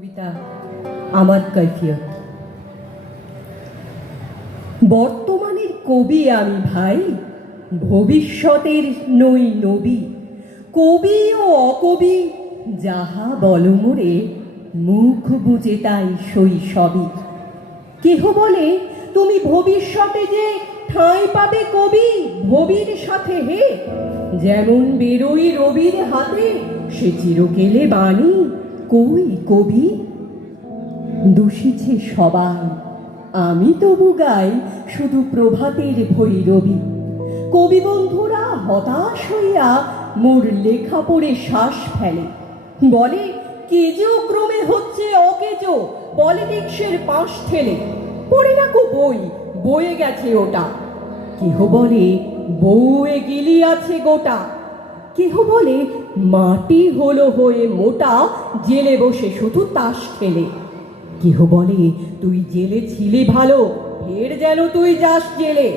কবিতা আমার কৈফিয়ত। বর্তমানের কবি আমি ভাই, ভবিষ্যতের নই নবী। কবি ও অকবি যাহা বল মোরে, মুখ বুঝে তাই শৈশবই। কেহ বলে তুমি ভবিষ্যতে যে ঠাঁই পাবে কবি ভবির সাথে হে, যেমন বেরোই রবির হাতে সে চিরকেলে বাণী কই কবি। দূষিছে সবাই, আমি তবু গাই শুধু প্রভাতের ভৈরবী। কবি বন্ধুরা হতাশ হইয়া মোর লেখা পড়ে শ্বাস ফেলে, বলে কেজো ক্রমে হচ্ছে অকেজো, পলিটিক্সের পাশ ঠেলে। পড়ে না কো বই, বয়ে গেছে ওটা। কেহ বলে বউয়ে গিলি আছে গোটা। কেহ বলে মাটি হলো হয়ে মোটা, জেলে বসে শুধু তাস খেলে। কেহ বলে তুই জেলে ছিলি ভালো, ফের যেন তুই যাস জেলে।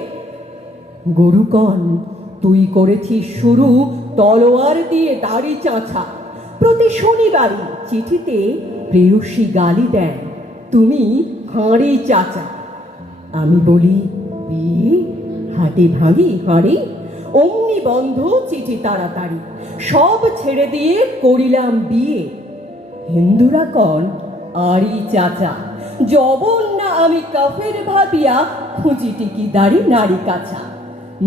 গরুকন তুই করেছিস শুরু তলোয়ার দিয়ে দাড়ি চাঁচা। প্রতি শনিবারই চিঠিতে প্রেয়সী গালি দেন, তুমি হাঁড়ি চাচা। আমি বলি বিয়ে হাটে ভাঙি হাঁড়ি, অমনি বন্ধ চিঠি তাড়াতাড়ি, সব ছেড়ে দিয়ে করিলাম বিয়ে। হিন্দুরা কন আড়ি চাচা, জবন না আমি কাফের ভাবিয়া খুঁজি টিকি দাড়ি নারী কাছা।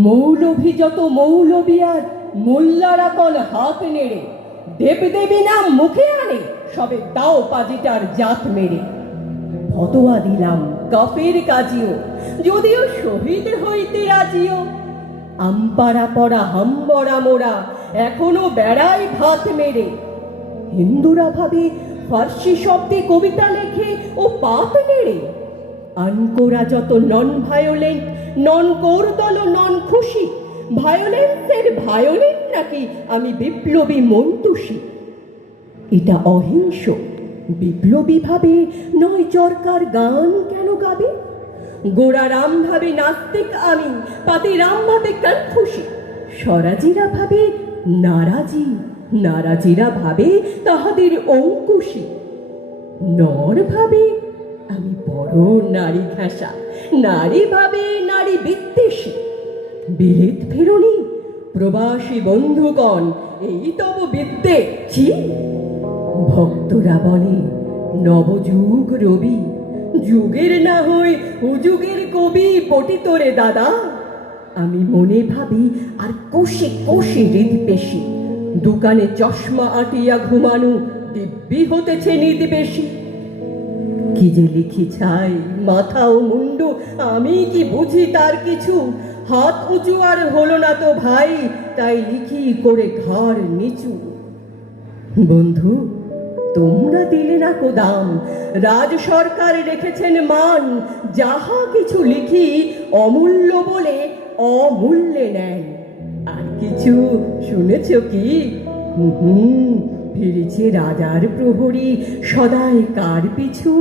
মৌলভী যত মৌলবী আর মোল্লারা কন হাত নেড়ে, দেব দেবী নাম মুখে আনে সবে দাও পাজিটার জাত মেরে। ফতোয়া দিলাম কাফের কাজিও, যদিও শহীদ হইতে রাজিও। আমপাড়া পড়া হাম্বরা মোরা এখনো বেড়াই ভাত মেরে। হিন্দুরা ভাবে ফার্সি শব্দে কবিতা লেখে ও পাত নেড়ে। আনকোরা যত নন ভায়োলেন্ট, নন কোরদল নন খুশি। ভায়োলেন্সের ভায়োলেন্ট নাকি আমি বিপ্লবী মন্তুষী। এটা অহিংস বিপ্লবী ভাবে নয় চরকার গান কেন গাবে। গোড়া রাম ভাবে নাস্তিক আমি, পাতি রাম ভাবে কনফুসি। স্বরাজিরা ভাবে নারাজি, নারাজিরা ভাবে তাহাদের অঙ্কুশী। নর ভাবে আমি বড় নারী ঘেঁষা, নারী ভাবে নারী বিদ্বেষী। বিলেত ফেরনি প্রবাসী বন্ধুগণ এই তব বিদ্যে ছি। ভক্তরা বলে নবযুগ রবি, যুগের না হই হুযুগের কবি পটিত রে দাদা। আমি মনে ভাবি আর কোষে কোষে হৃদপেশি, দোকানে চশমা আটিয়া ঘুমানো দিব্যি হতেছে নিদ বেশি। কি যে লিখি ছাই মাথা ও মুন্ডু, আমি কি বুঝি তার কিছু। হাত উঁচু আর হলো না তো ভাই, তাই লিখি করে ঘর নিচু। বন্ধু তোমরা দিলে না কো দাম, রাজ সরকার রেখেছেন মান। যাহা কিছু লিখি অমূল্য বলে অমূল্যে নেন। আর কিছু শুনেছ কি? ফিরেছে রাজার প্রহরী সদাই কার পিছু।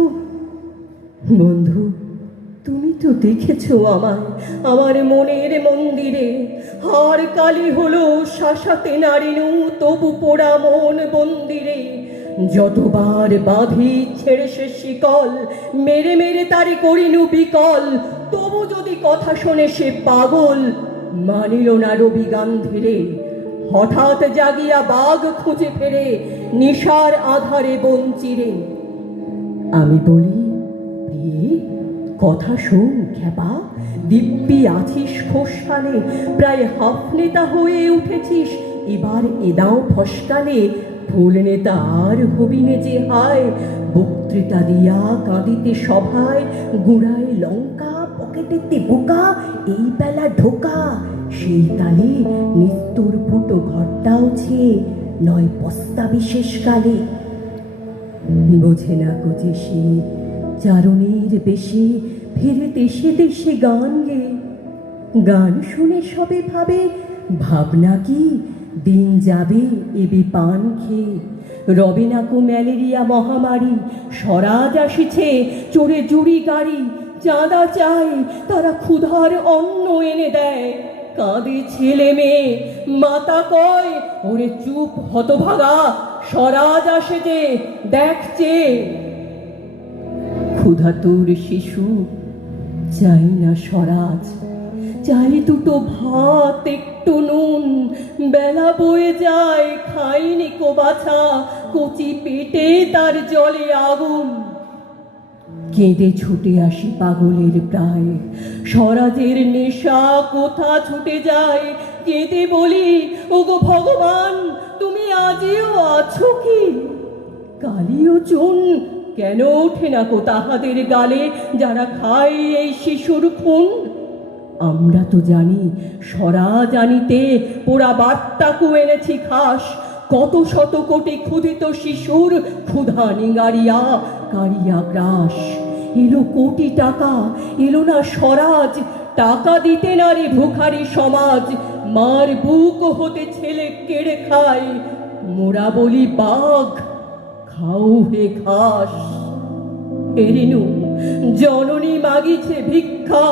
বন্ধু তুমি তো দেখেছ আমায় আমার মনের মন্দিরে। হার কালি হলো শাসাতে নারিনু, তবু পোড়া মন মন্দিরে। যতবার বাঁধি ছেড়ে সে শিকল, মেরে মেরে তারে করিনু বিকল। তবু যদি কথা শোনে সে পাগল, মানিল না রবি গান্ধীরে। হঠাৎ জাগিয়া বাঘ খুঁজে ফেরে, নিশার আধারে বঞ্চিরে। আমি বলি কথা শোন খ্যাপা, দিব্যি আছিস ফসকালে, প্রায় হাফ নেতা হয়ে উঠেছিস এবার এদাও ফসকালে। ফুল নেতা আর হবিনে যে হায়, বক্তৃতা দিয়া কাঁদিতে সভায়। গুড়ায় লঙ্কা পকেটেতে বোকা, এই বেলা ঢোকা। সেই তালে নিত্যুর ফুটো ঘরটাও ছে, নয় পস্তা বিশেষ কালে। বোঝে না কোজে সে চারণের বেশে, ফিরে দেশে দেশে গান গে। গান শুনে সবে ভাবে ভাবনা কি দিন যাবে এবি পান খেয়ে। রবে নাকো ম্যালেরিয়া মহামারী, স্বরাজ আসিছে চোরে জুড়ি গাড়ি। চাঁদা চাই তারা ক্ষুধার অন্ন এনে দেয়। কাঁদে ছেলে মেয়ে, মাতা কয় ওরে চুপ হতভাগা, স্বরাজ আসে যে, দেখছে। ক্ষুধাতুর শিশু চাই না স্বরাজ, চাই দুটো ভাত একটু নুন। বেলা বয়ে যায়, খাইনি কো বাছা, কচি পেটে তার জলে আগুন। কেঁদে ছুটে আসি পাগলের প্রায়, স্বরাজের নেশা কোথা ছুটে যায়। কেঁদে বলি, ওগো ভগবান, তুমি আজিও আছো কি? কালিও চুন কেন ওঠে না কো তাহাদের গালে, যারা খায় এই শিশুর খুন? আমরা তো জানি স্বরাজ আনিতে পোড়া বার্তাকু এনেছি খাস। কত শত কোটি ক্ষুধিত শিশুর ক্ষুধা নিগারিয়া কারিয়া গ্রাস। এলো কোটি টাকা, এলো না স্বরাজ, টাকা দিতে নারী ভিখারি সমাজ। মার বুক হতে ছেলে কেড়ে খায়, মোরা বলি বাঘ, খাও হে ঘাস। এরিনু জননী মাগিছে ভিক্ষা,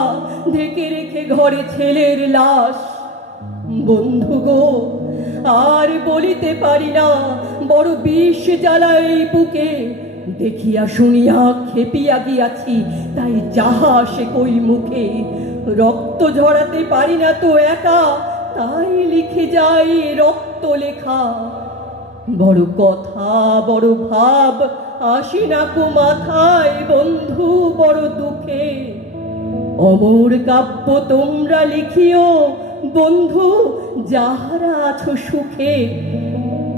ঢেকে রেখে ঘরে ছেলের লাশ। বন্ধু গো, আর বলিতে পারি না, বড় বিষ জ্বালায় এই বুকে। দেখিয়া শুনিয়া খেপিয়া গিয়াছি, তাই যাহা সে কই মুখে। রক্ত ঝরাতে পারি না তো একা, তাই লিখে যাই রক্ত লেখা। বড় কথা বড় ভাব আসে না কো মাথায়, বন্ধু বড় দুঃখে। অমর কাব্য তোমরা লিখিও বন্ধু, যাহারা আছো সুখে।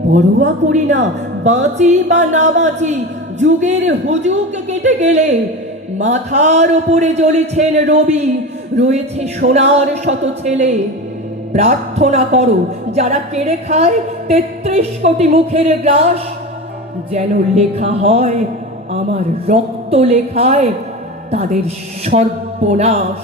পরোয়া করি না বাঁচি বা না বাঁচি, যুগের হুজুক কেটে গেলে। মাথার ওপরে জ্বলেছেন রবি, রয়েছে সোনার শত ছেলে। প্রার্থনা করো যারা কেড়ে খায় ৩৩ কোটি মুখের গ্রাস, যেন লেখা হয় আমার রক্ত লেখায় তাদের সর্বনাশ।